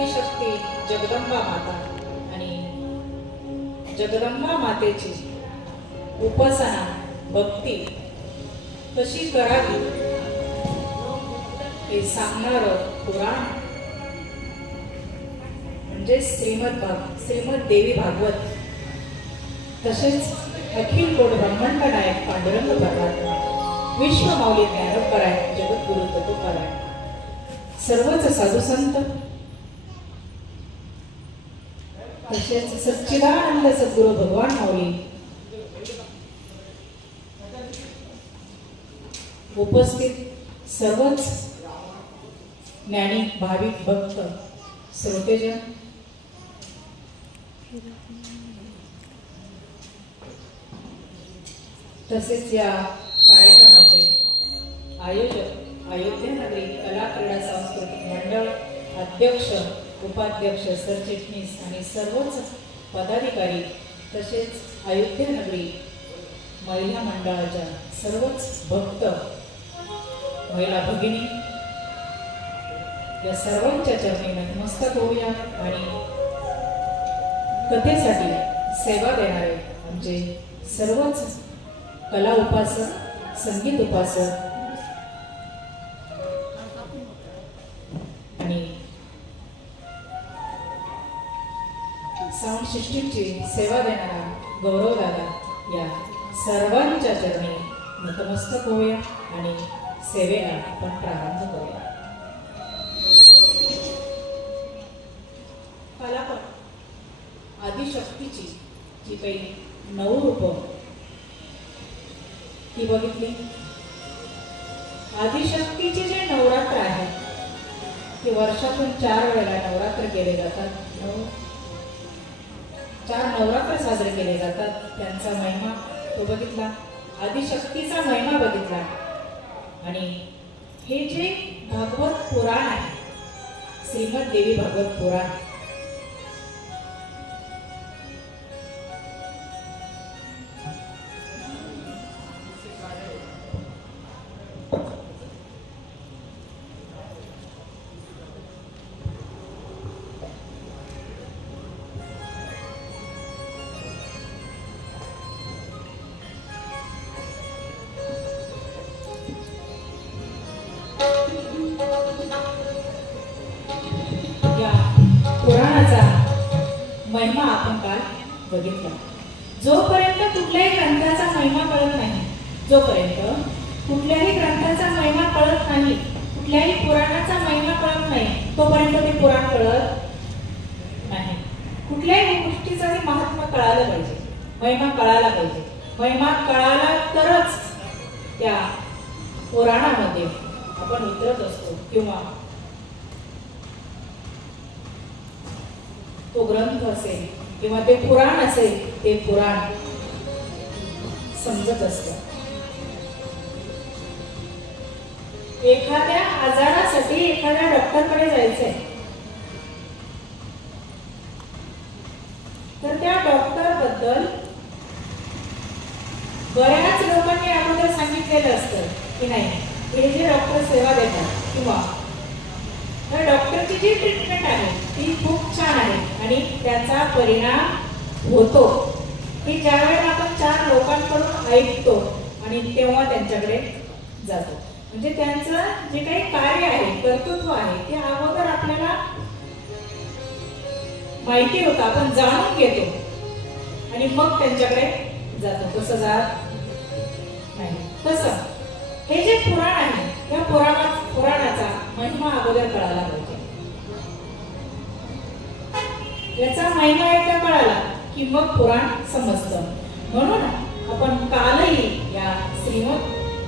आदिशक्ती जगदंबा माता आणि जगदंबा मातेची उपासना भक्ती कशी करावी हे सांगणारं पुराण म्हणजे श्रीमद देवी भागवत, तसेच अखिल कोट ब्रह्मांड नायक पांडुरंग परमात्मा, विश्व माऊली ज्ञानोपराय जगद्गुरु तत्वपराय, सर्वच साधू संत, तसेच सच्चिदानंद सद्गुरु भगवान माऊली, उपस्थित सर्वच ज्ञानी भाविक भक्त श्रोतेजन, तसेच या कार्यक्रमाचे आयोजक अयोध्या नगरी कला क्रीडा सांस्कृतिक मंडळ अध्यक्ष, उपाध्यक्ष, सरचिटणीस आणि सर्वच पदाधिकारी, तसेच अयोध्या नगरी महिला मंडळाच्या सर्वच भक्त महिला भगिनी, या सर्वांच्या चरणी नतमस्तक होऊया आणि कथेसाठी सेवा देणारे आमचे सर्वच कला उपासक, संगीत उपासक आणि साऊंड सिस्टीमची सेवा देणारा गौरव दादा, या सर्वांच्या चरणी नतमस्तक होऊया आणि सेवेला आपण प्रारंभ करूया. कलापट आदिशक्तीची जी काही 9 रूपं ती बघितली. आदिशक्तीचे जे नवरात्र आहेत ते वर्षातून 4 वेळेला नवरात्र केले जातात. 4 नवरात्र साजरे केले जातात. त्यांचा महिमा तो बघितला, आदिशक्तीचा महिमा बघितला. आणि हे जे भागवत पुराण आहे, श्रीमद देवी भागवत पुराण, महिमा आपण काल बघितला. जोपर्यंत कुठल्याही ग्रंथाचा महिमा कळत नाही, जोपर्यंत कुठल्याही ग्रंथाचा महिमा कळत नाही, कुठल्याही पुराणाचा महिमा कळत नाही, तोपर्यंत ते पुराण कळत नाही. कुठल्याही गोष्टीचं महात्म्य कळालं पाहिजे, महिमा कळायला पाहिजे. महिमा कळाला तरच त्या पुराणामध्ये आपण उतरत असतो किंवा तो ग्रंथ असेल किंवा ते पुराण असेल, ते पुराण समजत असतं. एखाद्या आजारासाठी एखाद्या डॉक्टरकडे जायचंय तर त्या डॉक्टर बद्दल बऱ्याच लोकांनी अगोदर सांगितलेलं असतं की नाही, हे जे डॉक्टर सेवा देतात किंवा डॉक्टरची जी ट्रीटमेंट आहे ती खूप छान आहे आणि त्याचा परिणाम होतो. हे ज्यावेळेला आपण 4 लोकांकडून ऐकतो आणि तेव्हा त्यांच्याकडे जातो, म्हणजे त्यांचं जे काही कार्य आहे, कर्तृत्व आहे, ते अगोदर आपल्याला माहिती होतं, आपण जाणून घेतो आणि मग त्यांच्याकडे जातो. तसं जात नाही. तसं हे जे पुराण आहे, या पुराणाचा महिमा अगोदर कळायला पाहिजे. याचा महिमा एकदा कळाला की मग पुराण समजतं. म्हणून आपण कालही या श्रीमद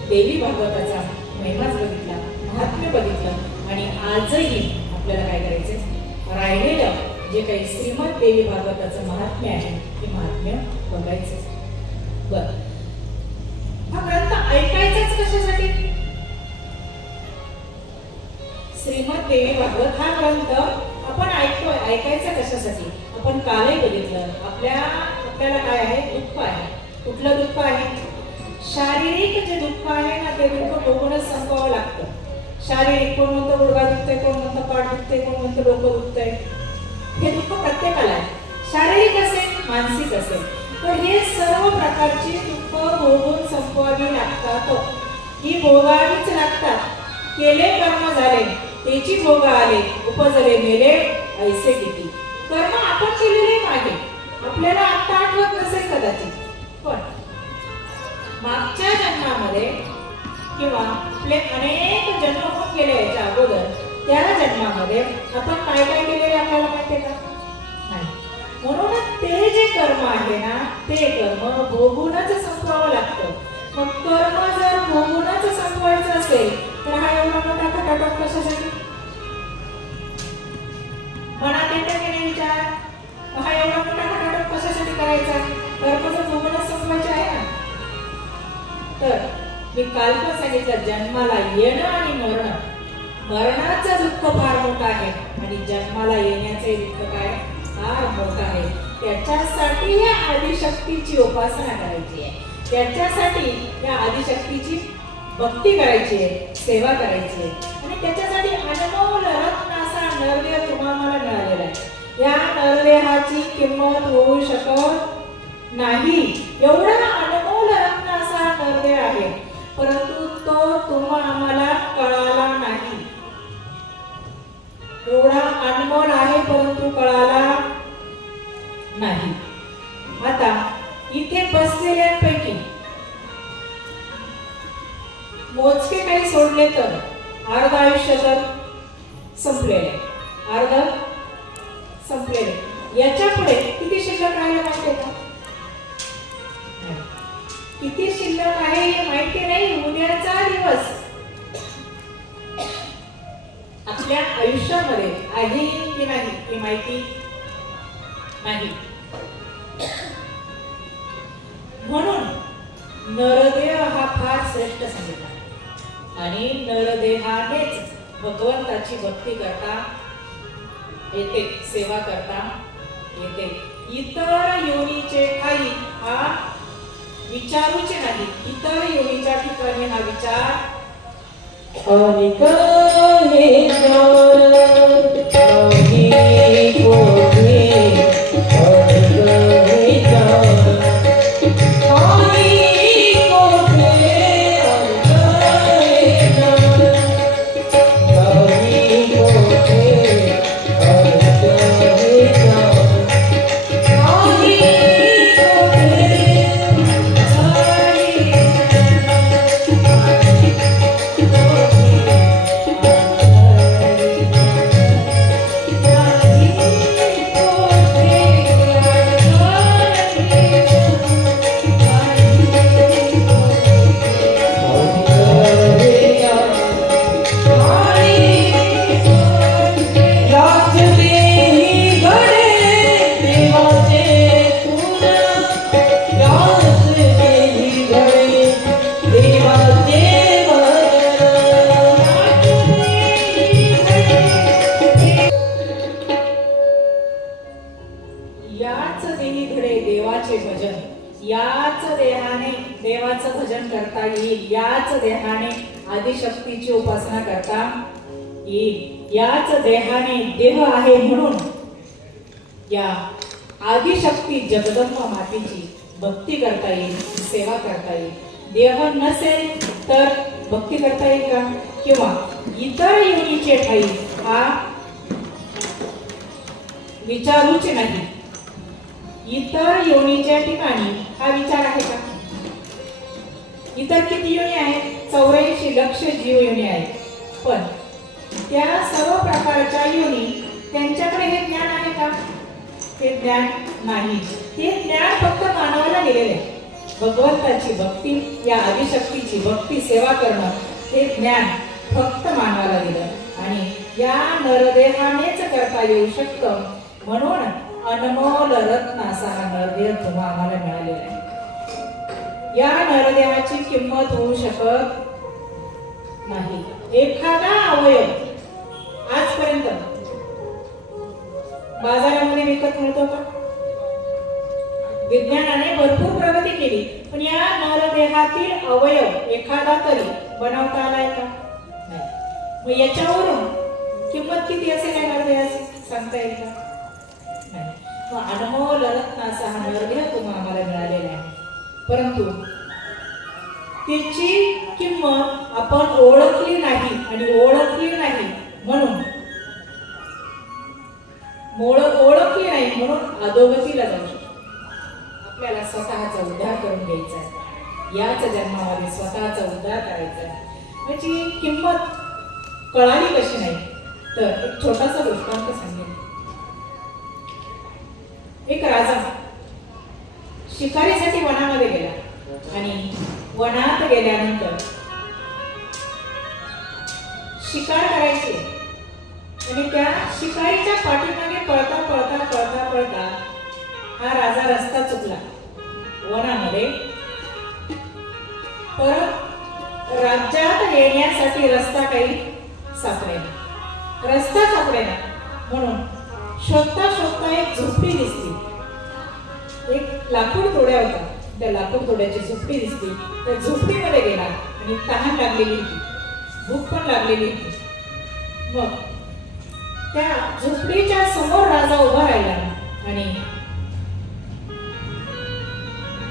देवी भागवताचा महिमाच बघितला, महात्म्य बघितलं आणि आजही आपल्याला काय करायचं, राहिलेलं जे काही श्रीमद देवी भागवताचं महात्म्य आहे ते महात्म्य बघायचं. बरं, हा ग्रंथ ऐकायचाच कशासाठी? श्रीमद देवी भागवत हा ग्रंथ आपण ऐकतोय, ऐकायचा कशासाठी? आपण कालही बघितलं, आपल्याला काय आहे, दुःख आहे. कुठलं दुःख आहे? शारीरिक जे दुःख आहे ना, ते दुःख बघूनच संपवावं लागतं. शारीरिक, कोण म्हणतं गुडघा दुखतंय, कोण म्हणतं पाठ दुखतंय, कोण म्हणतं डोकं दुखतंय. हे दुःख प्रत्येकाला आहे, शारीरिक असेल मानसिक असेल. तर हे सर्व प्रकारची दुःख भोगून संपवावी लागतात, ही भोगावीच लागतात. केले कर्म झाले तेची भोग आले, उपजले मेले ऐसे किती. कर्म आपण केलेले मागे आपल्याला आता आठवत नसेल कदाचित, पण मागच्या जन्मामध्ये किंवा आपले अनेक जन्म होऊन गेले याच्या अगोदर त्या जन्मामध्ये आपण काय काय केलेले आपल्याला माहिती आहे का? नाही. म्हणून ते जे कर्म आहे ना, ते कर्म भोगूनच संपवावं लागतं. मग कर्म जर भोगूनच संपवायचं असेल तर हा एवढा मोठा खटाटोप कशासाठी? मनात येतं की नाही विचार, हा एवढा मोठा खटाटोप कशासाठी करायचा? कर्म जर भोगूनच संपवायचे आहे ना. तर मी काल पण सांगितलं, जन्माला येणं आणि मरणाचं दुःख फार मोठं आहे आणि जन्माला येण्याचे दुःख काय फार मोठं आहे. त्याच्यासाठी या आदिशक्तीची उपासना करायची आहे, त्याच्यासाठी या आदिशक्तीची भक्ती करायची आहे, सेवा करायची आहे. आणि त्याच्यासाठी अनमोल रत्न असा नरदेह तुम्हाला मिळालेला आहे. या नरदेहाची किंमत होऊ शकत नाही. एवढा अनमोल रत्न असा नरदेह आहे, परंतु तो आम्हाला कळाला नाही. एवढा अनमोल आहे परंतु कळाला नाही. आता इथे बसलेल्यांपैकी मोजके काही सोडले तर अर्ध आयुष्य तर संपलेले, अर्ध संपलेले. याच्या पुढे किती शिल्लक राहिलं माहितीये का? किती शिल्लक आहे हे माहिती नाही. उद्याचा दिवस आपल्या आयुष्यामध्ये आहे की नाही हे माहिती नाही. म्हणून नरदेह हा फार श्रेष्ठ सांगितला आणि नरदेहानेच भगवंताची भक्ती करता येते, सेवा करता येते. इतर योनीचे काही हा विचारूचे नाही. इतर योनीच्या ठिकाणी हा विचार देवाचं भजन करता येईल, याच देहाने आदिशक्तीची उपासना करता येईल. याच देहाने देह आहे म्हणून या आदिशक्ती जगदंबा मातेची भक्ती करता येईल, सेवा करता येईल. देह नसेल तर भक्ती करता येईल का? किंवा इतर योनीचे ठाई हा विचारूच नाही. इतर योनीच्या ठिकाणी हा विचार आहे का? इतर किती योनी आहेत? 84 लक्ष जीव योनी आहेत. पण त्या सर्व प्रकारच्या योनी त्यांच्याकडे हे ज्ञान आहे का? ते ज्ञान नाही. ते ज्ञान फक्त मानवाला दिलेले आहे. भगवंताची भक्ती, या आदिशक्तीची भक्ती सेवा करणं हे ज्ञान फक्त मानवाला दिलं आणि या नरदेहानेच करता येऊ शकतं. म्हणून अनमोल रत्न असा हा नरदेह तुम्हा आम्हाला मिळालेला आहे. या नरदेहाची किंमत होऊ शकत नाही. एखादा अवयव आजपर्यंत बाजारामध्ये विकत मिळतो का? विज्ञानाने भरपूर प्रगती केली, पण या नरदेहातील अवयव एखादा तरी बनवता आलाय का? नाही. मग याच्यावरून किंमत किती असेल या नरदेहाची सांगता येईल का? नाही. मग अनमोल रत्नाचा हा नरदेह तुम्हाला आम्हाला मिळालेला आहे, परंतु त्याची किंमत आपण ओळखली नाही आणि ओळखली नाही म्हणून ओळखली नाही म्हणून अधोगतीला जाऊ शकतो. आपल्याला स्वतःचा उद्धार करून घ्यायचा आहे, याच जन्मामध्ये स्वतःचा उद्धार करायचा आहे. त्याची किंमत कळाली कशी नाही तर एक छोटासा दृष्टांत सांगेन. एक राजा शिकारीसाठी वनामध्ये गेला आणि वनात गेल्यानंतर शिकार करायची आणि त्या शिकारीच्या पाठीमागे पळता पळता पळता पळता हा राजा रस्ता चुकला वनामध्ये. परत राज्यात येण्यासाठी रस्ता काही सापडेना म्हणून शोधता शोधता एक झोपडी दिसली. एक लाकूड तोड्या होता, त्या लाकूड तोड्याची झोपडी दिसली. त्या झोपडीमध्ये गेला आणि तहान लागलेली होती, भूक पण लागलेली होती. मग त्या झोपडीच्या समोर राजा उभा राहिला आणि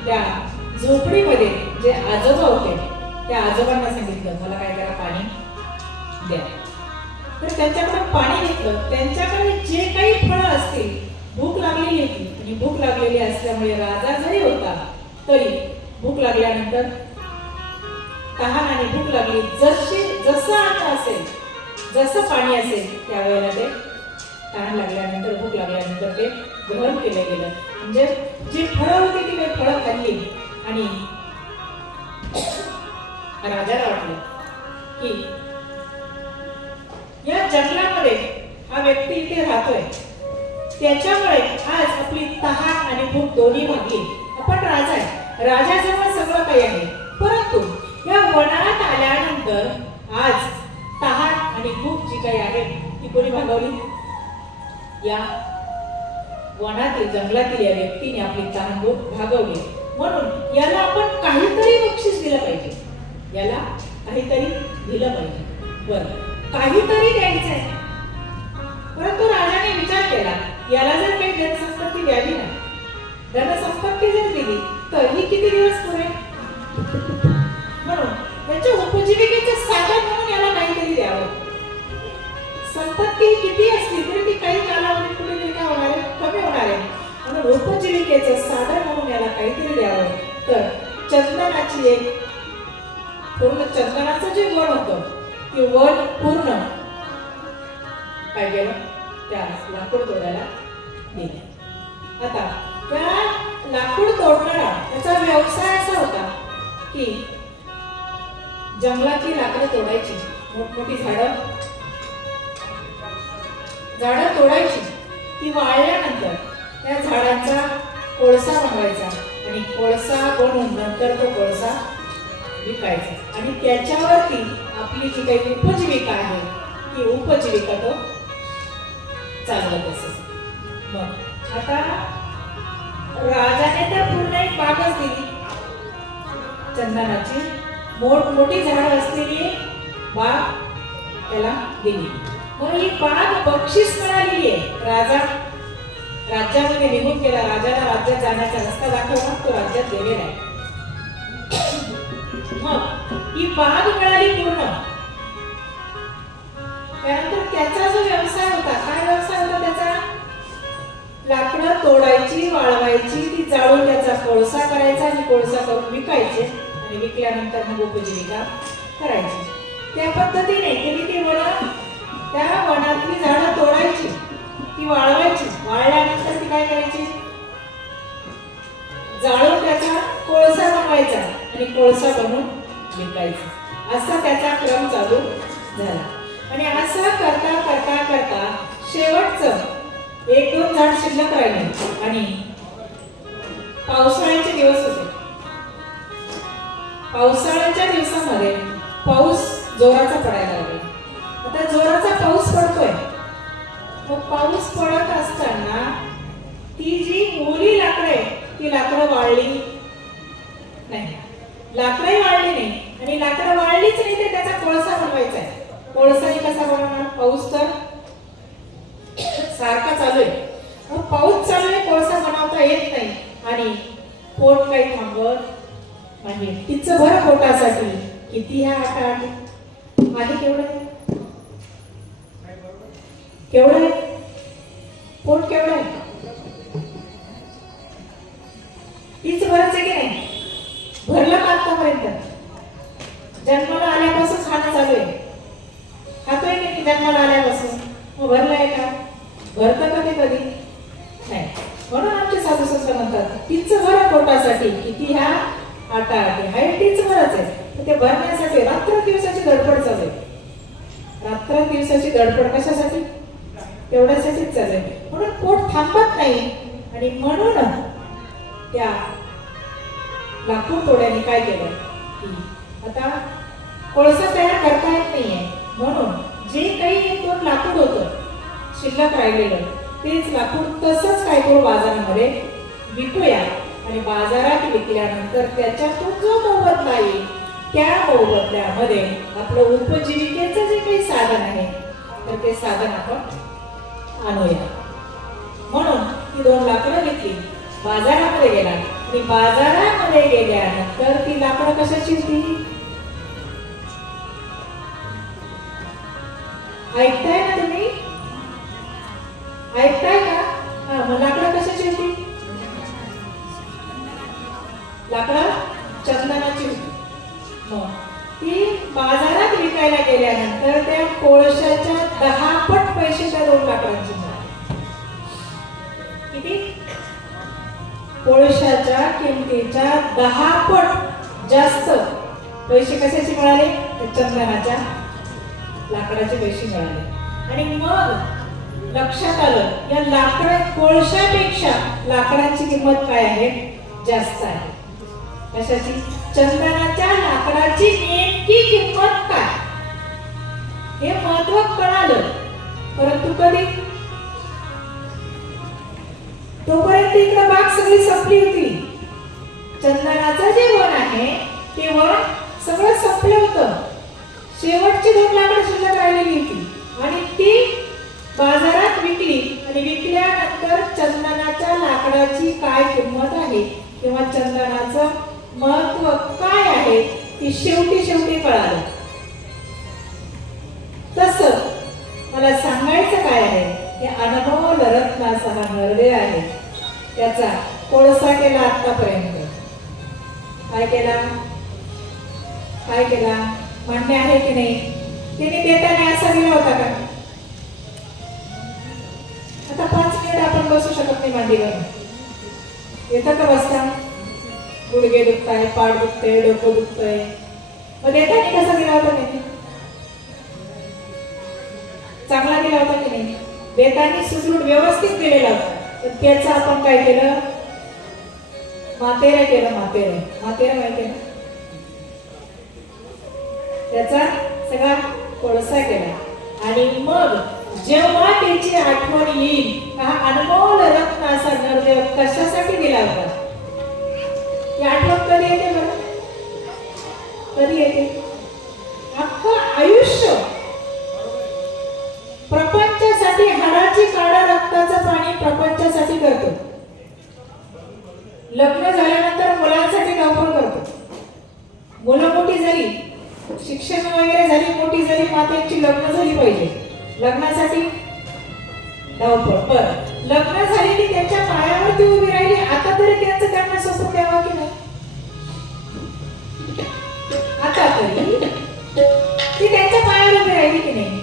त्या झोपडीमध्ये जे आजोबा होते त्या आजोबांना सांगितलं, मला काय करा, पाणी द्या. तर त्यांच्याकडे पाणी घेतलं. त्यांच्याकडे जे काही फळं असतील, भूक लागलेली होती आणि भूक लागलेली असल्यामुळे राजा जरी होता तरी भूक लागल्यानंतर तहान आणि भूक लागली, जसं अन्न असेल, जसं पाणी असेल त्यावेळेला ते तहान लागल्यानंतर भूक लागल्यानंतर ते ग्रहण केलं गेलं. म्हणजे जी फळं होती ती फळं खाल्ली आणि राजाला वाटलं की या जंगलामध्ये हा व्यक्ती इथे राहतोय, त्याच्यामुळे आज आपली तहान आणि भूक दोन्ही भागली. आपण राजा आहे, राजाजवळ सगळं काही आहे, परंतु या वनात आल्यानंतर आज तहान आणि भूक जी काही आहे ती कोणी भागवली? या वनातील जंगलातील या व्यक्तीने आपली तहान भूक भागवली. म्हणून याला आपण काहीतरी बक्षीस दिलं पाहिजे, याला काहीतरी दिलं पाहिजे. बरं, काहीतरी द्यायचं आहे. परंतु राजाने विचार केला, याला जर काही धनसंपत्ती द्यावी ना, धनसंपत्ती जर दिली तर ही किती दिवस पुरेल? म्हणून त्याच्या उपजीविकेचं साधन म्हणून याला काहीतरी द्यावं. संपत्ती किती असली तरी ती काही कालावधी कुठेतरी काय होणार आहे, कमी होणार आहे. म्हणून उपजीविकेचं साधन म्हणून याला काहीतरी द्यावं. तर चंदनाची एक पूर्ण चंदनाचं जे वन होतं ते वन पूर्ण काय केलं, त्या लाकूड तोडायला दिलं. आता त्या लाकूड तोडणारा त्याचा व्यवसाय असा होता की जंगलातली लाकडं तोडायची, मोठमोठी झाडं तोडायची, ती वाळल्यानंतर त्या झाडांचा कोळसा बनवायचा आणि कोळसा बनवून नंतर तो कोळसा विकायचा आणि त्याच्यावरती आपली जी काही उपजीविका आहे ती उपजीविका तो चालवत असे. मग आता राजाने तर पूर्ण एक बागच दिली, चंदनाची मोठी झाडं असलेली बाग त्याला दिली. मग ही बाग बक्षीस मिळालेली आहे. राज्यामध्ये निघून गेला, राजाला राज्यात जाण्याचा रस्ता दाखवला, तो राज्यात गेलेला आहे. मग ही बाग मिळाली पूर्ण. त्यानंतर त्याचा जो व्यवसाय होता, काय व्यवसाय होता त्याचा? लाकडं तोडायची, वाळवायची, ती जाळून त्याचा कोळसा करायचा आणि कोळसा करून विकायचे आणि विकल्यानंतर मग उपजीविका करायची. त्या पद्धतीने त्या वनातली झाडं तोडायची, ती वाळवायची, वाळल्यानंतर ती काय करायची? जाळून त्याचा कोळसा बनवायचा आणि कोळसा बनवून विकायचा. असा त्याचा क्रम चालू झाला आणि असं करता करता करता शेवटचं एक दोन झाड शिल्लक राहिले आणि पावसाळ्याचे दिवस होते. पावसाळ्याच्या दिवसामध्ये पाऊस जोराचा पडायला लागला. आता जोराचा पाऊस पडतोय, मग पाऊस पडत असताना ती जी ओली लाकडे ती लाकडं वाळली नाही, लाकडंही वाळली नाही आणि लाकडं वाळलीच नाही, ते त्याचा कोळसा बनवायचा आहे. कोळसाने कसा बनवणार? पाऊस तर सारखा चालू आहे, मग पाऊस चालू आहे, कोळसा बनवता येत नाही आणि पोट काही थांबत नाही. तिचं बरं पोटासाठी किती ह्या आटा आहे केवढं केवढं आहे पोट केवढं आहे? तीच बरंच आहे की नाही? भरलं का आतापर्यंत? जन्माला आल्यापासून खाणं चालू आहे, खातोय की नाही जन्माला आल्यापासून? मग भरलंय का? भरतं का ते कधी नाही. म्हणून आमचे साधू संत म्हणतात तीच बरं पोटासाठी किती ह्या आटा आहे. तीच बरंच आहे, ते भरण्यासाठी रात्र दिवसाची धडपड चालू आहे. रात्र दिवसाची धडपड कशासाठी? तेवढ्यासाठीच चालू आहे. म्हणून पोट थांबत नाही आणि म्हणून त्या लाकूड तोड्याने काय केलं की आता कोळसा तयार करता येत नाहीये, म्हणून जे काही एक दोन लाकूड होतं शिल्लक राहिलेलं तेच लाकूड तसंच काय करू बाजारामध्ये विकूया आणि बाजारात विकल्यानंतर त्याच्यातून जो मोबदला येईल त्या मोबदल्यामध्ये आपलं उपजीविकेचं जे काही साधन आहे तर ते साधन आपण आणूया. म्हणून ती दोन लाकडं घेतली, बाजारामध्ये गेला आणि बाजारामध्ये गेल्यानंतर ती लाकडं कशाची होती? ऐकताय ना तुम्ही? ऐकताय का? हा, मग लाकडं कशाची होती? लाकडं चंदनाची होती. मग ती बाजारात विकायला गेल्यानंतर त्या कोळशाच्या 10 पट पैसे त्या दोन लाकडांचे मिळाले. किती? कोळशाच्या किमतीच्या 10 पट जास्त पैसे कशाचे मिळाले? चंदनाच्या लाकडाचे पैसे मिळाले. आणि मग लक्षात आलं या कोळशापेक्षा लाकडाची किंमत काय आहे? जास्त आहे. कशाची? चंदनाच्या लाकडाची नेमकी किंमत काय हे महत्व कळालं. परंतु कधी? तोपर्यंत इकडे बाग सगळी संपली होती. चंदनाचं जे वन आहे ते वन सगळं संपलं होतं. शेवटची दोन लाकडं शिल्लक राहिलेली होती आणि ती बाजारात विकली आणि विकल्यानंतर चंदनाच्या लाकडाची काय किंमत आहे किंवा चंदनाचं महत्व काय आहे ती शेवटी कळालं. तसं मला सांगायचं काय आहे की अनमोल रत्नाचा हा नरदेव आहे. त्याचा कोळसा केला आतापर्यंत. काय केला? मान्य आहे की नाही? तिने देताना असा दिला होता का? आता 5 मिनिट आपण बसू शकत नाही मांडीवर. येतं का बसता? गुडघे दुखताय, पाठ दुखतंय, डोकं दुखतंय. मग देताना कसा दिला होता नाही? चांगला दिला होता की नाही? देताना सुदृढ व्यवस्थित दिलेला होता. तर त्याचं आपण काय केलं? मातेरे केलं. मातेरे माहिती ना? त्याचा सगळा कोळसा केला आणि मग जेव्हा त्याची आठवण येईल हा अनमोल रत्न असा नरदेव कशासाठी दिला होता ती आठवण कधी येते बरं? कधी येते? अख्खं आयुष्य प्रपंचासाठी हाडाची काढा रक्ताचं पाणी प्रपंचासाठी करतो. लग्न झाल्यानंतर मुलांसाठी धावपळ करतो. मुलं मोठी झाली, शिक्षण वगैरे झाली, मोठी झाली, मातेची लग्न झाली पाहिजे. लग्नासाठी धावपळ. बरं, लग्न झाली की त्यांच्या पायावरती उभी राहिली. आता तरी त्यांना सोपं द्यावं की नाही? आता तरी ती त्यांच्या पायावर उभी राहिली की नाही?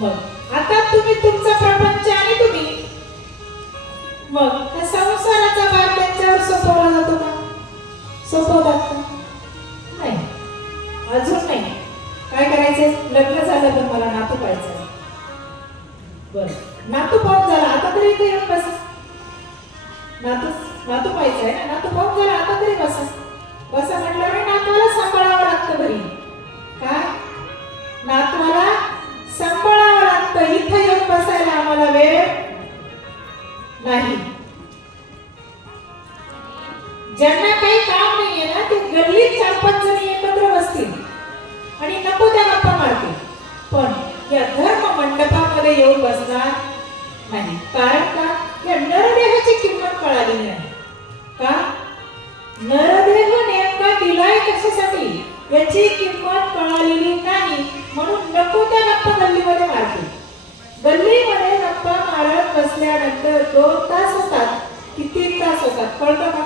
मग आता तुम्ही तुमचा प्रपंच आणि तुम्ही मग संसाराचा भार त्यांच्यावर सोपवला जातो का? सोपवतात का? नाही, अजून नाही. काय करायचंय? लग्न झालं पण मला नातू पाहायचं. बरं, नातू पाहून झाला, आता तरी इथे येऊन बसा. नातू पाहायचं आहे ना? नातू पाहून झाला, आता तरी बसा. म्हटल्यावर नातवाला सांभाळावं लागतं घरी. काय? नातवाला सांभाळावं लागतं. इथं येऊन बसायला आम्हाला वेळ नाही. ज्यांना काही काम नाहीये ना ते गल्लीत 4-5 जणी एकत्र बसतील आणि नको त्या गप्पा मारतील. पण या धर्म मंडपामध्ये येऊन बसणार नाही. कारण का? या नरदेहाची किंमत कळाली नाही. का? नरदेह नेमका दिलाय कशासाठी याची किंमत कळालेली नाही, म्हणून नको त्या गप्पा गल्लीमध्ये मारते. गल्लीमध्ये गप्पा मारत बसल्यानंतर 2 तास होतात की 3 तास होतात, कळतं का?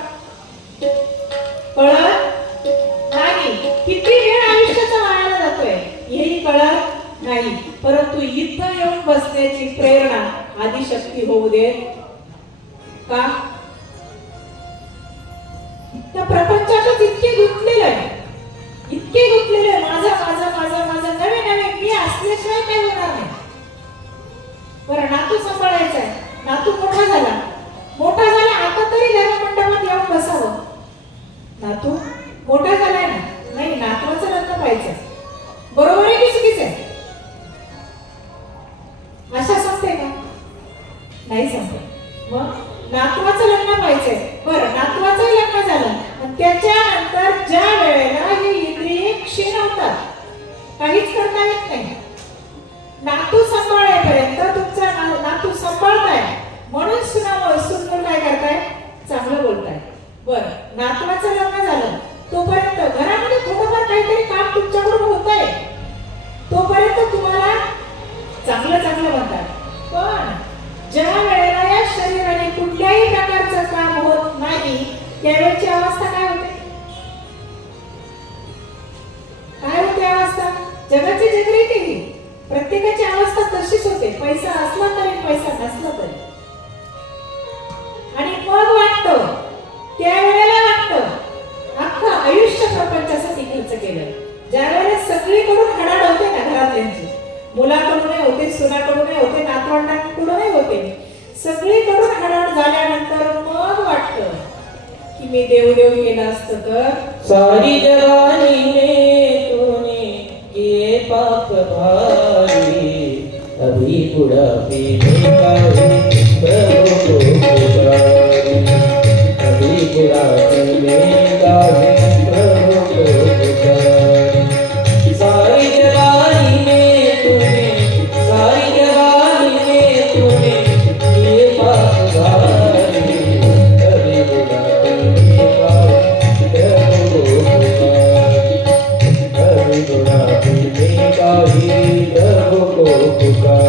कळत नाही. किती वेळ आयुष्याचा वायाला जातोय हेही कळत नाही. परंतु इथं येऊन बसण्याची प्रेरणा आदिशक्ती होऊ दे. का? त्या प्रपंचातच इतके गुंतलेले आहे, इतके गुंतलेले आहे. माझा माझा माझा माझा नवे नवे मी असल्याशिवाय काही होणार नाही. बरं, नातू सांभाळायचा आहे. नातू मोठा झाला, आता तरी धर्म मंडपात येऊन बसावं. नातू मोठा झालाय ना, नाही नातवाचं लग्न पाहिजे. बरोबर आहे की चुकीचं आहे? अशा सांगते का? नाही सांगते. मग नातवाचं लग्न पाहिजे. बरं, नातवाचं लग्न झालं आणि त्याच्यानंतर ज्या वेळेला हे इंद्रिय क्षीण होतात, काहीच करता येत नाही. नातू सांभाळेपर्यंत तुमचा नातू सांभाळताय म्हणून सुनावर काय करताय? चांगलं बोलताय. बरं, नातवाचं लग्न झालं तोपर्यंत घरामध्ये थोडंफार काहीतरी काम तुमच्याकडून होतंय, तोपर्यंत तुम्हाला चांगलं चांगलं म्हणतात. पण ज्या वेळेला या शरीराने कुठल्याही प्रकारचं काम होत नाही त्यावेळेची अवस्था काय होते? काय होते अवस्था? जगाची जगरीती प्रत्येकाची अवस्था तशीच होते. पैसा असला तरी, पैसा नसला तरी. आणि मग वाटतं, त्यावेळेला वाटतं अख्खं आयुष्य प्रपंचासाठी खर्च केलं. ज्या वेळेला सगळीकडून हडाड होते ना घरातल्यांची, मुलाकडूनही होते, सुनाकडूनही होते, नातवंडांकडूनही होते, सगळीकडून हडाड झाल्यानंतर मग वाटतं की मी देवदेव केलं असतं तर. सारी जवानी में तूने किए पाप भारी, अभी बुढ़ापे में काहे प्रभु को पुकारी, अभी बुढ़ापे में काहे प्रभु को पुकारी. सारी जवानी में तूने किए पाप भारी, अभी बुढ़ापे में काहे प्रभु को पुकारी, अभी बुढ़ापे में काहे प्रभु को पुकारी.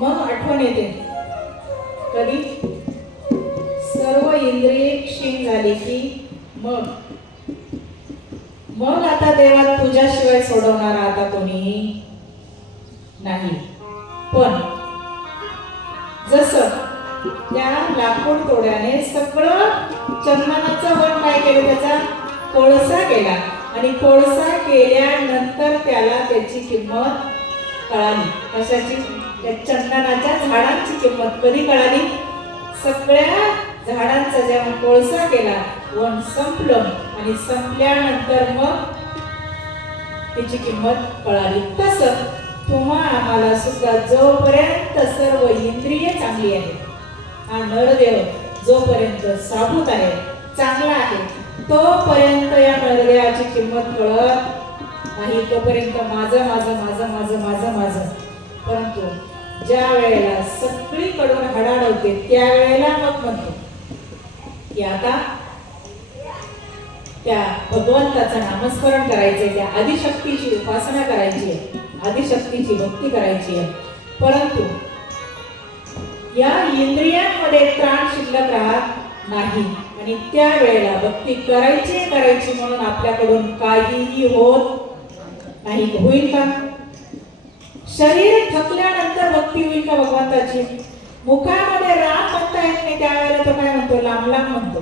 मग आठवण येते कधी? मग आता देवा तुझ्याशिवाय सोडवणारा आता कोणी नाही. पण जसं त्या लाकूड तोड्याने सगळं चंदनाचं वन काय केलं, त्याचा कोळसा केला आणि कोळसा केल्यानंतर त्याला त्याची किंमत कळाली. कशाची? त्या चंदनाच्या झाडांची किंमत कधी कळाली? सगळ्या झाडांचा जेव्हा कोळसा केला, वन संपलं आणि संपल्यानंतर मग त्याची किंमत कळाली. तसं तुम्हा आम्हाला सुद्धा जोपर्यंत सर्व इंद्रिय चांगली आहे, हा नरदेव जोपर्यंत साबूत आहे, चांगला आहे, तोपर्यंत या नरदेवाची किंमत कळत नाही. तोपर्यंत माझं माझं माझं माझं माझं माझं. परंतु ज्या वेळेला सगळीकडून हडाड होते त्यावेळेला मग म्हणतो की आता त्या भगवंताचं नामस्मरण करायचंय, त्या आदिशक्तीची उपासना करायची आहे, आदिशक्तीची भक्ती करायची आहे. परंतु या इंद्रियांमध्ये त्राण शिल्लक राहत नाही आणि त्यावेळेला भक्ती करायची म्हणून आपल्याकडून काहीही होत नाही. होईल का? शरीर थकल्यानंतर भक्ती होईल का भगवंताची? मुखामध्ये राम म्हणता येत नाही त्यावेळेला तो काय म्हणतो? लांब लांब म्हणतो.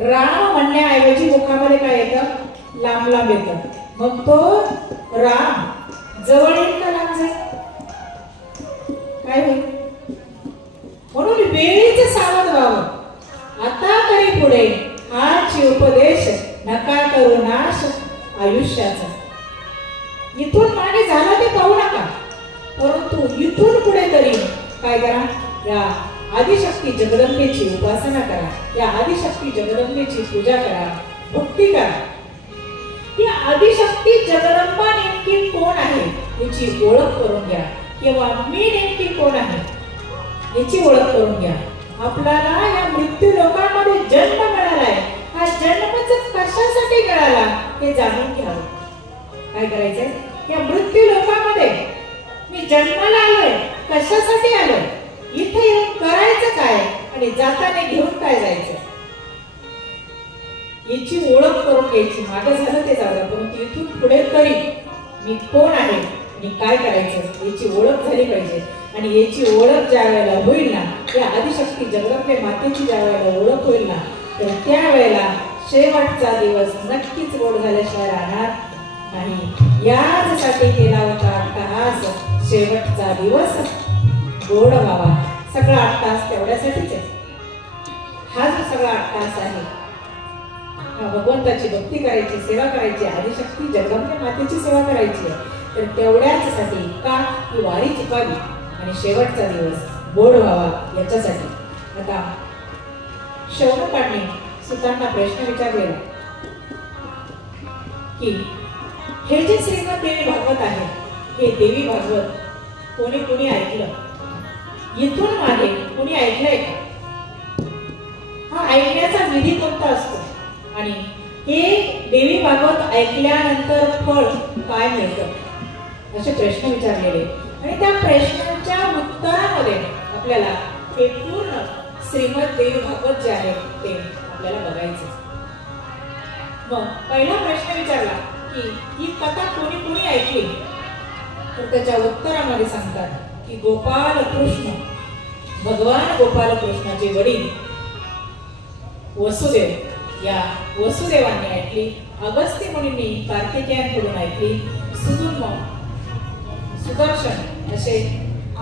राम म्हणण्याऐवजी मुखामध्ये काय येतं? लांब लांब येतं. मग तो राम जवळ येईल का लांब जाईल? काय होईल? म्हणून वेळीच सावध व्हावं. आता तरी पुढे हाच उपदेश, नका करू नाश आयुष्याचा. इथून मागे झाला ते पाहू नका, परंतु इथून पुढे तरी काय करा? या आदिशक्ती जगदंबेची उपासना करा, या आदिशक्ती जगदंबेची पूजा करा, भक्ती करा. ही आदिशक्ती जगदंबा नेमकी कोण आहे याची ओळख करून घ्या, किंवा मी नेमकी कोण आहे याची ओळख करून घ्या. आपल्याला या मृत्यू लोकांमध्ये जन्म मिळालाय, हा जन्मच कशासाठी मिळाला हे जाणून घ्यावं. काय करायचंय? या मृत्यू लोकांमध्ये मी जन्माला आलोय, कशासाठी आलोय, इथे येऊन करायचं काय आणि जाताना घेऊन काय जायचं याची ओळख करून घ्यायची. मागे झालं ते जाऊ, परंतु इथून पुढे तरी मी कोण आहे आणि काय करायचं याची ओळख झाली पाहिजे. आणि याची ओळख ज्या वेळेला होईल ना, त्या आदिशक्ती जगदंबे मातेची ज्या वेळेला ओळख होईल ना, तर त्यावेळेला शेवटचा दिवस नक्कीच गोड झाल्याशिवाय राहणार नाही. याचसाठी केला होता अट्टहास, शेवटचा दिवस गोड व्हावा. सगळा अट्टहास तेवढ्यासाठीच आहे. हा जो सगळा अट्टहास आहे, भगवंताची भक्ती करायची, सेवा करायची, आदिशक्ती जगदंबे मातेची सेवा करायची आहे, तर तेवढ्याचसाठी का ही वारी चुकावी आणि शेवटचा दिवस गोड व्हावा याच्यासाठी. आता शौनकांनी सुतांना प्रश्न विचारलेला की हे जे श्रीमद देवी भागवत आहे, हे देवी भागवत कोणी कोणी ऐकलं? इथून मागे कोणी ऐकलंय का? हा ऐकण्याचा विधी कोणता असतो आणि हे देवी भागवत ऐकल्यानंतर फळ काय मिळतं, असे प्रश्न विचारलेले. आणि त्या प्रश्नांच्या उत्तरामध्ये आपल्याला हे पूर्ण श्रीमद देवी भागवत जे आहे ते आपल्याला बघायचं. मग पहिला प्रश्न विचारला की ही कथा कोणी कोणी ऐकली, तर त्याच्या उत्तरामध्ये सांगतात की गोपाल कृष्ण, भगवान गोपाल कृष्णाचे वडील वसुदेव, या वसुदेवांनी ऐकली, अगस्त्य मुनींनी कार्तिकेयांकडून ऐकली, सुदुर्म, सुदर्शन असे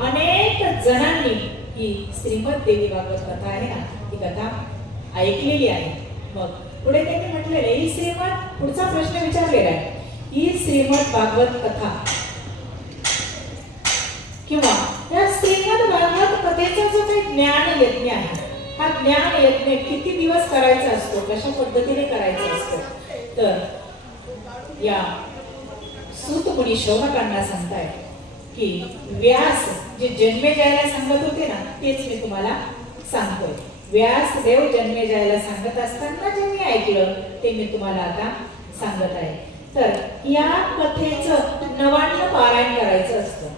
अनेक जणांनी ही श्रीमद देवी भागवत कथा आहे ना, ही कथा ऐकलेली आहे. मग पुढे त्यांनी म्हटलेले ही श्रीमद, पुढचा प्रश्न विचारलेला आहे, ही श्रीमद भागवत कथा किंवा या श्रीमद भागवत कथेचा जो काही ज्ञान यज्ञ आहे, हा ज्ञान यज्ञ किती दिवस करायचा असतो, कशा पद्धतीने करायचा असतो, तर या सूत मुनी शौनकांना सांगताय की व्यास जे जन्मेजयाला सांगत होते ना, तेच मी तुम्हाला सांगतोय. व्यास देव जन्मेजयाला सांगत असताना जे मी ऐकलं ते मी तुम्हाला आता सांगत आहे. तर या कथेचं 99 पारायण करायचं असतं.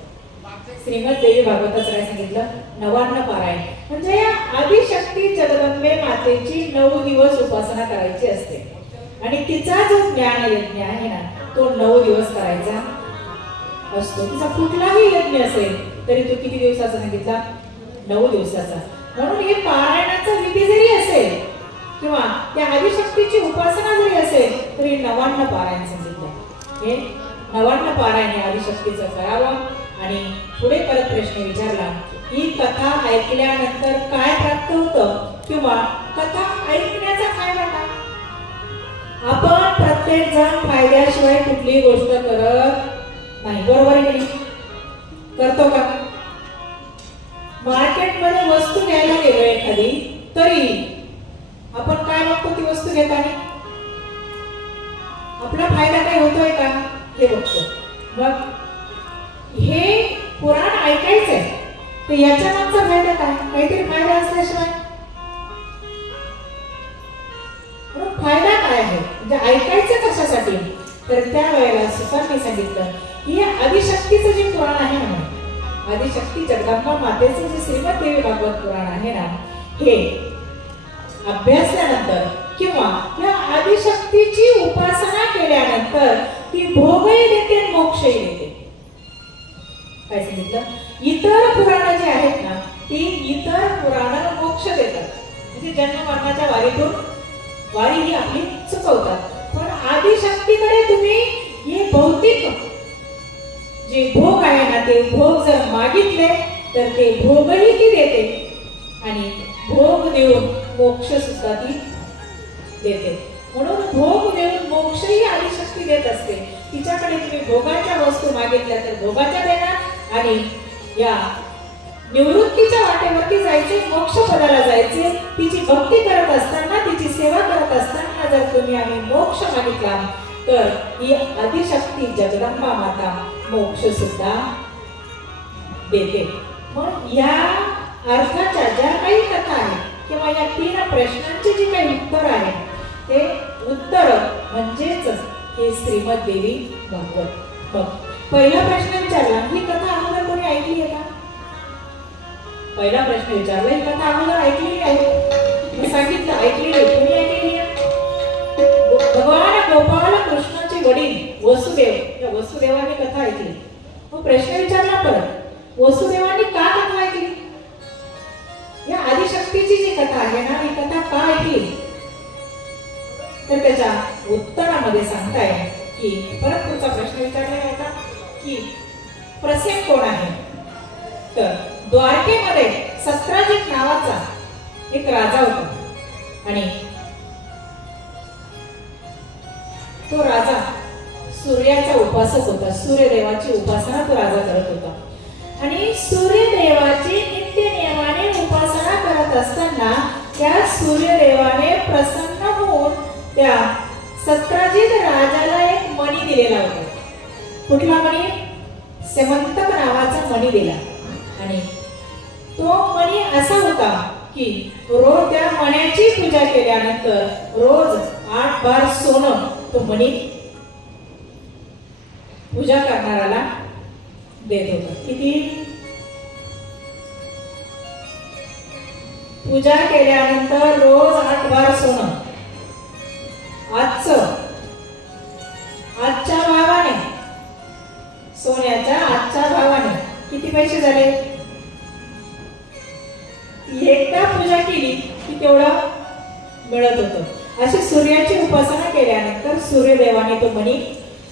श्रीमद देवी भागवताचं काय सांगितलं? 99 पारायण म्हणजे या आदिशक्ती जगदंबे मातेची 9 दिवस उपासना करायची असते. आणि तिचा जो ज्ञान यज्ञ आहे ना तो 9 दिवस करायचा असतो. तिचा कुठलाही यज्ञ असेल तरी तो किती दिवसाचा सांगितला? 9 दिवसाचा. म्हणून हे पारायणाचा विधी जरी असेल किंवा त्या आदिशक्तीची उपासना जरी असेल तरी 99 पारायण सांगितलं. हे 99 पारायण आदिशक्तीचं करावं. आणि पुढे परत प्रश्न विचारला, ही कथा ऐकल्यानंतर काय प्राप्त होतं किंवा कथा ऐकण्याचा काय वाटा? आपण प्रत्येक जण फायद्याशिवाय कुठलीही गोष्ट करत नाही, बरोबर आहे की नाही? करतो का? मार्केटमध्ये वस्तू घ्यायला गेलो एखादी तरी आपण काय बघतो ती वस्तू घेताना? आपला फायदा काय होतोय का हे बघतो. मग हे पुराण ऐकायचंय तर याच्या मागचा फायदा काय? काहीतरी फायदा असल्याशिवाय फायदा काय आहे? म्हणजे ऐकायचं कशासाठी? तर त्या वेळेला सुतांनी सांगितलं की आदिशक्तीचं जे पुराण आहे ना, आदिशक्ती जगदंबा मातेचं जे श्रीमद देवी भागवत पुराण आहे ना, हे अभ्यासल्यानंतर किंवा या आदिशक्तीची उपासना केल्यानंतर ती भोगही देते मोक्षही देते. काय सांगितलं? इतर पुराण जे आहेत ना ती इतर पुराण मोक्ष देतात, म्हणजे जन्म मरणाच्या वारी ही आपली चुकवतात. पण आदिशक्तीकडे तुम्ही हे भौतिक जे भोग आहे ना ते भोग जर मागितले तर ते भोगही ती देते आणि भोग देऊन मोक्ष सुद्धा ती देते. म्हणून भोग देऊन मोक्षही आदिशक्ती देत असते. तिच्याकडे तुम्ही भोगाच्या वस्तू मागितल्या तर भोगाच्या देणार आणि या निवृत्तीच्या वाटेवरती जायचे, मोक्ष पदाला जायचे. तिची भक्ती करत असताना, तिची सेवा करत असताना जर तुम्ही आम्ही मोक्ष मागितला तर ही आदिशक्ती जगदंबा माता मोक्ष सुद्धा देते. मग या अर्थाच्या ज्या काही कथा आहेत किंवा या 3 प्रश्नांची जी काही उत्तर आहे ते उत्तर म्हणजेच हे श्रीमद देवी भागवत. मग पहिला प्रश्न विचारला, ही कथा अगोदर कोणी ऐकली आहे का? पहिला प्रश्न विचारला, ही कथा अगोदर ऐकलेली आहे? मी सांगितलं ऐकलेली आहे. कोणी ऐकलेली आहे? भगवान गोपाल कृष्णाचे वडील वसुदेव, या वसुदेवाने कथा ऐकली. मग प्रश्न विचारला परत, वसुदेवाने का कथा ऐकली? या आदिशक्तीची जी कथा आहे ना ही कथा का ऐकली? तर त्याच्या उत्तरामध्ये सांगताय की परत पुढचा प्रश्न विचारला होता की प्रसेन कोण आहे? तर द्वारकेमध्ये सत्राजित नावाचा एक राजा होता आणि तो राजा सूर्याचा उपासक होता. सूर्यदेवाची उपासना तो राजा करत होता आणि सूर्यदेवाची नित्य नियमाने उपासना करत असताना त्या सूर्यदेवाने प्रसन्न होऊन त्या सत्राजित राजाला एक मणी दिलेला होता. कुठला मणी? सेमंतक नावाचा मणी दिला आणि तो मणी असा होता की रोज त्या मण्याची पूजा केल्यानंतर रोज 8 बार सोनं तो मणी पूजा करणाऱ्याला देत होता. किती? पूजा केल्यानंतर रोज 8 बार सोनं. आजच्या भावाने सोन्याच्या आजच्या भावाने किती पैसे झाले? एकदा पूजा केली की तेवढं मिळत होतं. अशी सूर्याची उपासना केल्यानंतर सूर्यदेवाने तो मणी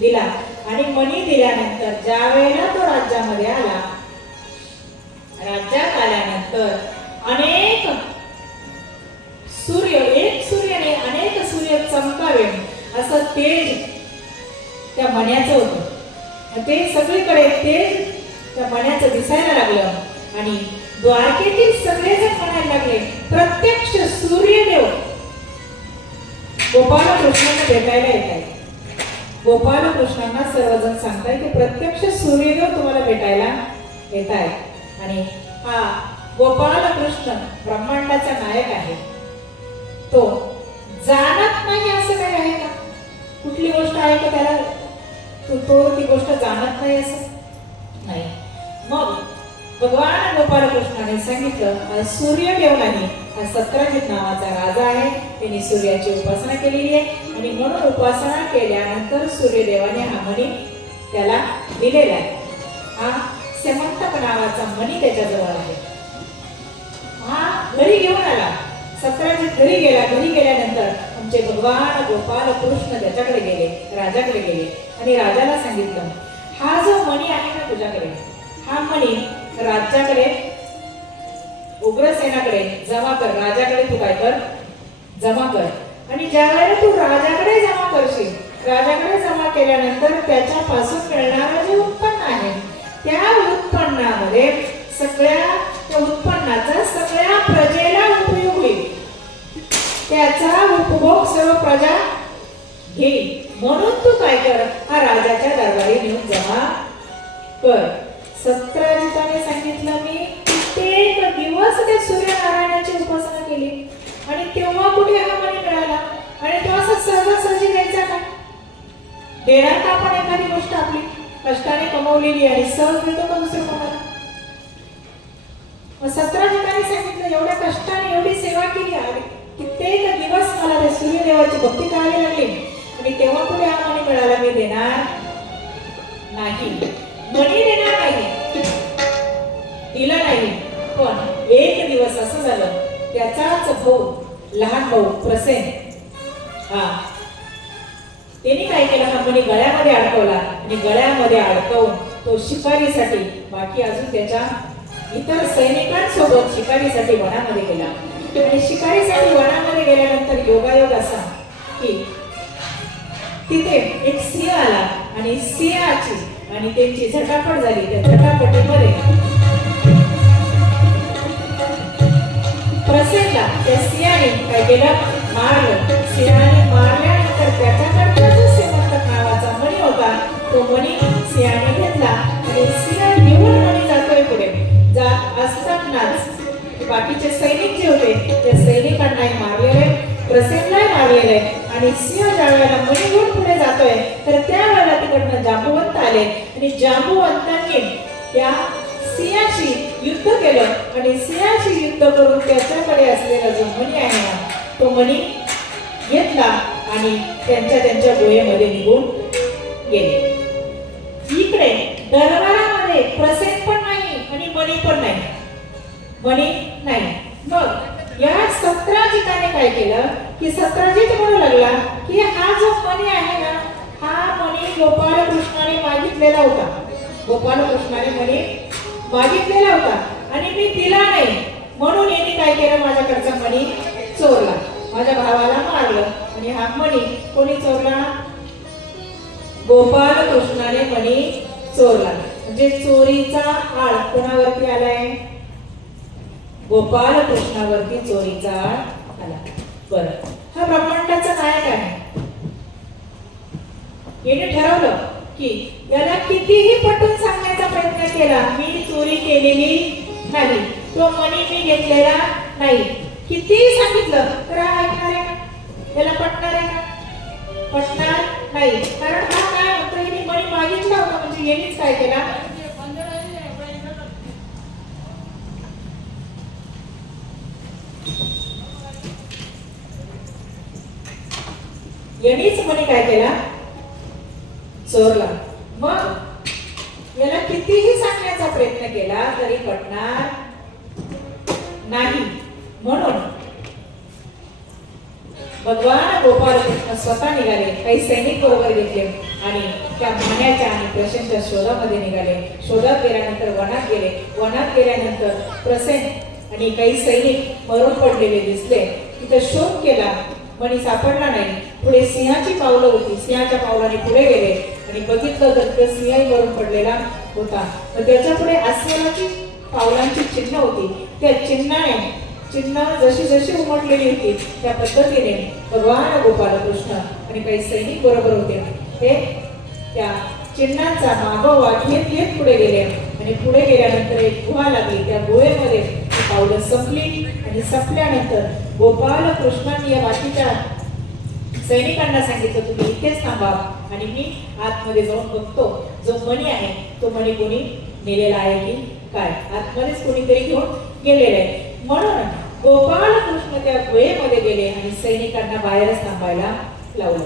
दिला आणि मणी दिल्यानंतर ज्या वेळेला तो राज्यामध्ये आला, राज्यात आल्यानंतर अनेक सूर्य, एक सूर्याने अनेक सूर्य चमकावे असं तेज त्या मण्याचं होतं. ते सगळीकडे तेज त्या मण्याचं दिसायला लागलं आणि द्वारकेतील सगळेजण म्हणायला लागले, प्रत्यक्ष सूर्यदेव गोपाल कृष्णांना भेटायला येत आहे. गोपाल कृष्णांना सर्वजण सांगताय की प्रत्यक्ष सूर्यदेव तुम्हाला भेटायला येत आहे आणि हा गोपाल कृष्ण ब्रह्मांडाचा नायक आहे. तो जाणत नाही असं काही आहे का? कुठली गोष्ट आहे का त्याला तो ती गोष्ट जाणत नाही असं नाही. मग भगवान गोपालकृष्णाने सांगितलं सूर्यदेव नाही, हा सत्राजित नावाचा राजा आहे, त्यांनी सूर्याची उपासना केलेली आहे आणि म्हणून उपासना केल्यानंतर सूर्यदेवाने हा मणी त्याला दिलेला आहे. हा सेमंतक नावाचा मणी त्याच्याजवळ आहे. हा घरी घेऊन आला. सत्राजित घरी गेला. घरी गेल्यानंतर आमचे भगवान गोपाल कृष्ण त्याच्याकडे गेले, राजाकडे गेले आणि राजाला सांगितलं, हा जो मणी आहे ना तुझ्याकडे, हा मणी राज्याकडे उग्रसेनाकडे जमा कर. राजाकडे तू काय कर, जमा कर. आणि ज्या वेळेला तू राजाकडे जमा करशील, राजाकडे जमा केल्यानंतर त्याच्यापासून मिळणारं जे उत्पन्न आहे, त्या उत्पन्नामध्ये त्या उत्पन्नाचा सगळ्या प्रजेला उपयोग होईल. त्याचा उपभोग सर्व प्रजा घेईल. म्हणून तू काय कर, हा राजाच्या दरबारी नेऊन जमा कर. सत्राजिताने सांगितलं, मी कित्येक दिवस त्या सूर्यनारायणाची उपासना केली आणि तेव्हा कुठे हा मणी मिळाला आणि तो असं सहजासहजी द्यायचा का? देणार का आपण एखादी गोष्ट आपली कष्टाने कमवलेली आणि सहज देतो का दुसरं कोणाला? सत्राजिताने सांगितलं, एवढ्या कष्टाने एवढी सेवा केली आहे, कित्येक दिवस मला त्या सूर्यदेवाची भक्ती करावी लागली आणि तेव्हा कुठे हा मणी मिळाला, मी देणार नाही, मणी देणार नाही, दिला नाही. पण एक दिवस असं झालं, त्याचाच भाऊ, लहान भाऊ प्रसेन, त्याने काय केलं, हा मणी गळ्यामध्ये अडकवला आणि गळ्यामध्ये अडकवून तो शिकारीसाठी, बाकी अजून त्याच्या इतर सैनिकांसोबत शिकारीसाठी वनामध्ये गेला. आणि शिकारीसाठी वनामध्ये गेल्यानंतर योगायोग असा की तिथे एक सिंह आला आणि सिंहाची आणि त्यांची झटापट झाली. त्या झटापटीमध्ये प्रसेनला त्या सिंहाने काय केलं, मारलं. सिंहाने मारल्यानंतर त्याच्याकडचा जो सेमंतक नावाचा मणी होता, तो मणी सिंहाने घेतला आणि सिंह घेऊन मणी जातोय पुढे. जात असतानाच बाकीचे सैनिक जे होते त्या सैनिकांनाही मारलेले, प्रसेनलाही मारलेले आणि सिंह ज्या वेळेला मणी घेऊन पुढे जातोय तर त्यावेळेला तिकडनं जांबुवंत आले आणि जांबुवंतांनी त्या सिंहाशी युद्ध केलं आणि सिंहाशी युद्ध करून त्याच्याकडे असलेला जो मणी आहे ना, तो मणी घेतला आणि त्यांच्या गोयेमध्ये निघून गेले. इकडे दरबारामध्ये प्रसेन पण नाही आणि मणी पण नाही, मणी नाही. मग या सत्राजिताने काय केलं की सत्राजित म्हणू लागला की हा जो मणी आहे ना, हा मणी गोपालकृष्णाने मागितलेला होता. गोपालकृष्णाने मणी मागितलेला होता आणि मी दिला नाही, म्हणून यांनी काय केलं, माझ्याकडचा मणी चोरला, माझ्या भावाला मारलं. आणि हा मणी कोणी चोरला, गोपालकृष्णाने मणी चोरला. म्हणजे चोरीचा आळ कोणावरती आलाय, गोपालकृष्णावरती चोरीचा आळ आला. बरं, हा ब्रह्मांडाचा नायक आहे. याने ठरवलं की याला कितीही पटवून सांगण्याचा प्रयत्न केला, मी चोरी केलेली नाही, तो मणी मी घेतलेला नाही. कितीही सांगितलं तर हा ऐकणार आहे का, याला पटणार आहे का, पटणार नाही. कारण हा काय म्हणतो, यांनी मणी मागितला होता म्हणजे यांनीच काय केला, यांनीच मणी काय केला, चोरला. मग याला कितीही सांगण्याचा प्रयत्न केला तरी पटणार नाही. म्हणून भगवान गोपालकृष्ण स्वतः निघाले, काही सैनिक बरोबर घेतले आणि त्या मान्याच्या आणि प्रसेनच्या शोधामध्ये निघाले. शोधात गेल्यानंतर वनात गेले. वनात गेल्यानंतर प्रसेन आणि काही सैनिक मरून पडलेले दिसले. तिथे शोध केला, मणी सापडला नाही. पुढे सिंहाची पावलं होती, सिंहाच्या पावलाने पुढे गेले आणि बघितलं तर तो सिंहही मरून पडलेला होता. त्याच्या पुढे अस्वलाची पावलांची चिन्ह होती. त्या चिन्ह जशी जशी उमटलेली होती त्या पद्धतीने भगवान गोपालकृष्ण आणि काही सैनिक बरोबर होते, ते त्या चिन्हांचा मागोवा घेत घेत पुढे गेले आणि पुढे गेल्यानंतर एक गुहा लागली. त्या गुहेमध्ये ती पावलं संपली आणि संपल्यानंतर गोपालकृष्णांनी या बाकीच्या सैनिकांना सांगितलं, तुम्ही इथेच थांबा आणि मी आतमध्ये जाऊन बघतो, जो मणी आहे तो मणी कोणी नेलेला आहे की काय आतमध्येच कोणीतरी घेऊन गेलेले आहे. म्हणून गोपालकृष्ण त्या गुहेमध्ये गेले आणि सैनिकांना बाहेरच थांबायला लावलं.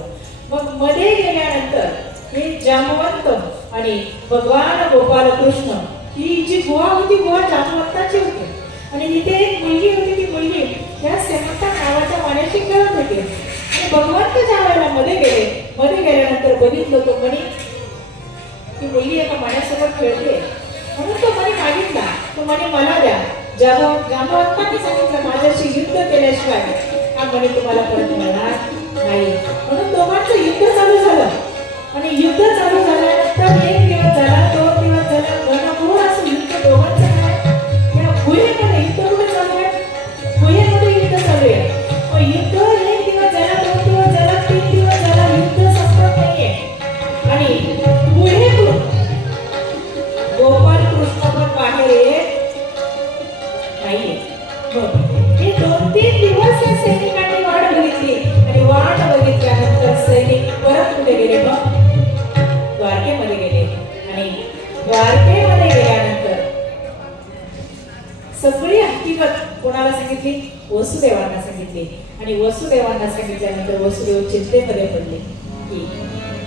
मग मध्ये गेल्यानंतर हे जामवंत आणि भगवान गोपालकृष्ण ही जी गुहा होती गुहा जामवंताची होती आणि तिथे एक मुलगी होती. ती मुलगी त्या सेमंता नावाच्या माण्याशी खेळत होती आणि भगवंत ज्या वेळेला मध्ये गेल्यानंतर बघितलं तो मणी ती मुलगी एका माण्यासोबत खेळते म्हणून तो मणी मागितला. तो मणी मला द्या. जामवंतांनी सांगितलं माझ्याशी युद्ध केल्याशिवाय हा मणी तुम्हाला परत मिळणार नाही. म्हणून दोघांचं युद्ध चालू झालं आणि युद्ध चालू झाल्यानंतर एक दिवस झाला 2 दिवस झाला घनघोर असं युद्ध दोघांचं काय या गुहेमध्ये युद्ध कुठे चालू आहे गुहेमध्ये युद्ध चालू आहे. मग युद्ध 1 दिवस झाला 2 दिवस झाला 3 दिवस झाला युद्ध संपत नाहीये आणि गुहेतून गोपालकृष्ण पण बाहेर येत नाहीये. हे 2-3 दिवस या सैनिकांनी वाट बघितली आणि वाट बघितल्यानंतर सैनिक परत कुठे गेले मग द्वारकेमध्ये गेले आणि द्वारकेमध्ये गेल्यानंतर सगळी हकीकत कोणाला सांगितली वसुदेवांना सांगितली आणि वसुदेवांना सांगितल्यानंतर वसुदेव चिंतेमध्ये पडले की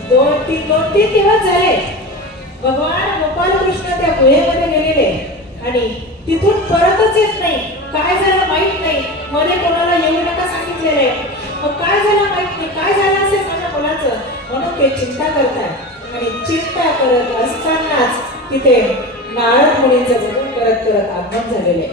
2-3 दिवस झाले भगवान गोपालकृष्ण त्या गुहेमध्ये गेलेले आणि तिथून परतच येत नाही. काय झालं माहित नाही. मध्ये कोणाला येऊ नका सांगितलेले. मग काय झालं माहित नाही. काय झालं असेल माझ्या मुलाचं म्हणून ते चिंता करतात आणि चिंता करत असतानाच तिथे नारद मुनींचं भजन करत करत आगमन झालेले.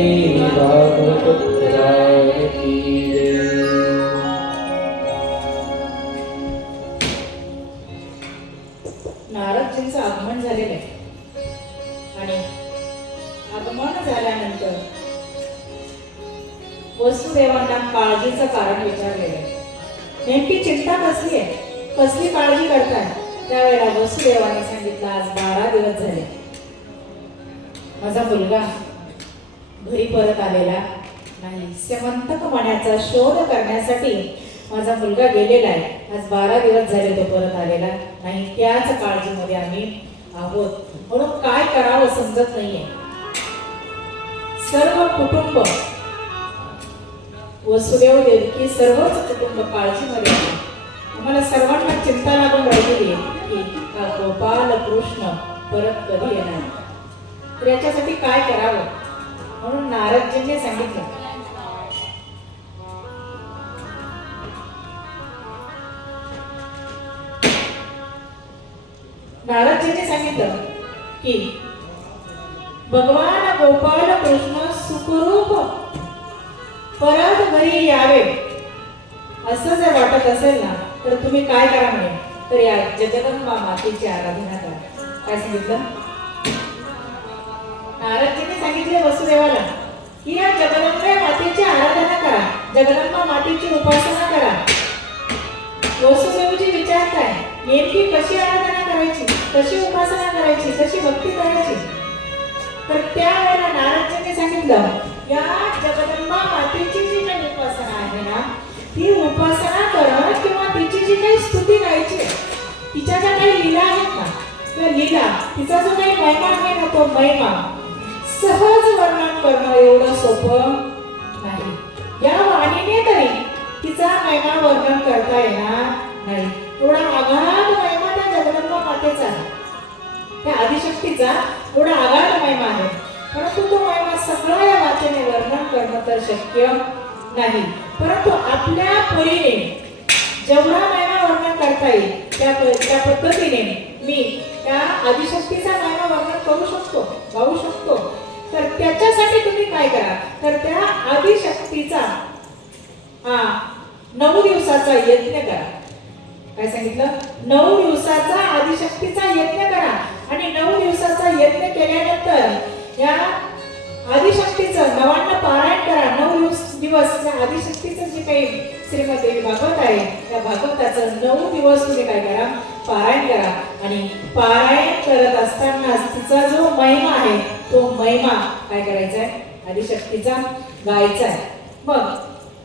देवी भागवत पुराण की जय. नारदजींचं आगमन झालेलं आहे आणि आगमन झाल्यानंतर वसुदेवांना काळजीचं कारण विचारलेलं आहे. नेमकी चिंता कसली आहे, कसली काळजी करताय? त्यावेळेला वसुदेवाने सांगितलं, आज 12 दिवस झाले माझा मुलगा घरी परत आलेला नाही. स्यमंतक मण्याचा शोध करण्यासाठी माझा मुलगा गेलेला आहे. आज 12 दिवस झाले तो परत आलेला नाही. त्याच काळजीमध्ये आम्ही आहोत. म्हणून काय करावं समजत नाहीये. सर्व कुटुंब, वसुदेव देवकी सर्वच कुटुंब काळजीमध्ये आहे. आम्हाला सर्वांना चिंता लागून राहिलेली आहे की गोपाल कृष्ण परत कधी येणार. तर याच्यासाठी काय करावं म्हणून नारदजींनी सांगितलं. नारदजींनी सांगितलं की भगवान गोपाल कृष्ण सुखरूप परत घरी यावे असं जर वाटत असेल ना, तर तुम्ही काय करा म्हणे, तर या जगदंबा मातेची आराधना करा. काय सांगितलं नारदजींनी? सांगितले वसुदेवाला की या जगदंबा मातेची आराधना करा, जगदंबा मातेची उपासना करा. वसुदेवजी विचारताय नेमकी कशी आराधना करायची, कशी उपासना करायची, कशी भक्ती करायची. तर त्यावेळेला नारदजींनी सांगितलं, या जगदंबा मातेची जी काही उपासना आहे ना, ती उपासना करणं किंवा तिची जी काही स्तुती गायची, तिच्या ज्या काही लीला आहेत ना, त्या लीला, तिचा जो काही महिमा आहे ना, तो महिमा सहज वर्णन करणं एवढं सोपं नाही. या वाणीने तरी तिचा महिमा वर्णन करता येणार नाही. एवढा आगाध महिमा त्या जगदंबा मातेचा आहे, त्या आदिशक्तीचा एवढा आगाध महिमा आहे. परंतु तो महिमा सगळा या वाचेने वर्णन करणं तर शक्य नाही. परंतु आपल्या परीने जेवढा महिमा वर्णन करता येईल त्या पद्धतीने मी त्या आदिशक्तीचा महिमा वर्णन करू शकतो, गाऊ शकतो. तर त्याच्यासाठी तुम्ही काय करा, तर त्या आदिशक्तीचा 9 दिवसाचा यज्ञ करा. काय सांगितलं? 9 दिवसाचा आदिशक्तीचा यज्ञ करा. आणि 9 दिवसाचा यज्ञ केल्यानंतर या आदिशक्तीचं नवान्न पारायण करा. 9 दिवस त्या आदिशक्तीचं जे काही श्रीमद देवी भागवत आहे, त्या भागवताचं 9 दिवस तुम्ही काय करा, पारायण करा. आणि पारायण करत असताना तिचा जो महिमा आहे, तो महिमा काय करायचा आहे, आदिशक्तीचा गायचा आहे. मग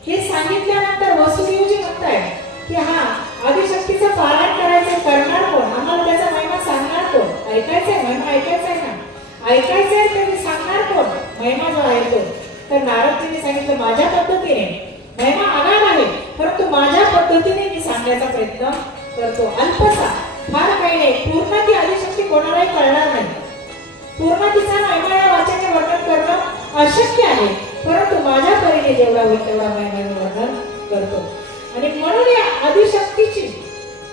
हे सांगितल्यानंतर वसुदेवजी म्हणताय की हा आदिशक्तीचं पारायण करायचं, करणार कोण, आम्हाला त्याचा महिमा सांगणार कोण, ऐकायचंय, महिमा ऐकायचा आहे ना, ऐकायचंय तर मी सांगणार कोण, महिमा जो आहे तो. तर नारदजींनी सांगितलं, माझ्या पद्धतीने महिमा आगाध आहे, परंतु माझ्या पद्धतीने मी सांगण्याचा प्रयत्न करतो. अल्पसा, फार काही नाही, पूर्ण ती आदिशक्ती कोणालाही कळणार नाही. पूर्ण तिचा महिमा या वाचनाने वर्णन करणं अशक्य आहे, परंतु माझ्या परीने जेवढा होईल तेवढा महिमा वर्णन करतो. आणि म्हणून या आदिशक्तीची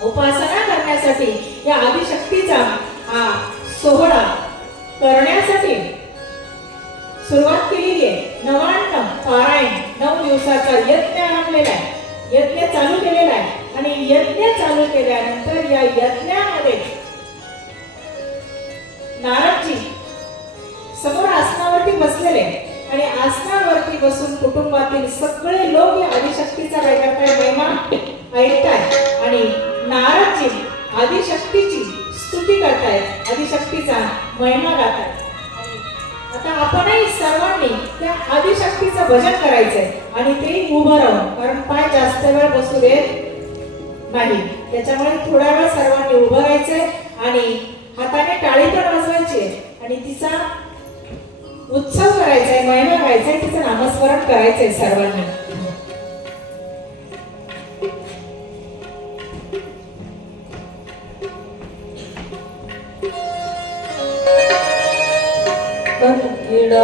उपासना करण्यासाठी, या आदिशक्तीचा हा सोहळा करण्यासाठी सुरुवात केलेली आहे. नवान्न पारायण 9 दिवसाचा यज्ञ आरंभलेला आहे, यज्ञ चालू केलेला आहे. आणि यज्ञ चालू केल्यानंतर या यज्ञामध्ये नारदजी समोर आसनावरती बसलेले आणि आसनावरती बसून कुटुंबातील सगळे लोक या आदिशक्तीचा काय करताय, महिमा ऐकताय. आणि नारदजी आदिशक्तीची स्तुती करतायत, आदिशक्तीचा महिमा गातायत. आता आपणही सर्वांनी त्या आदिशक्तीचं भजन करायचंय आणि ते उभं राहून, कारण पाय जास्त वेळ बसू देत नाही, त्याच्यामुळे थोडा वेळ सर्वांनी उभं राहायचंय आणि हाताने टाळी पण वाजवायची आणि तिचा उत्सव करायचा आहे, महिमा गायचा आहे, तिचं नामस्मरण करायचंय सर्वांनी. कंकिणा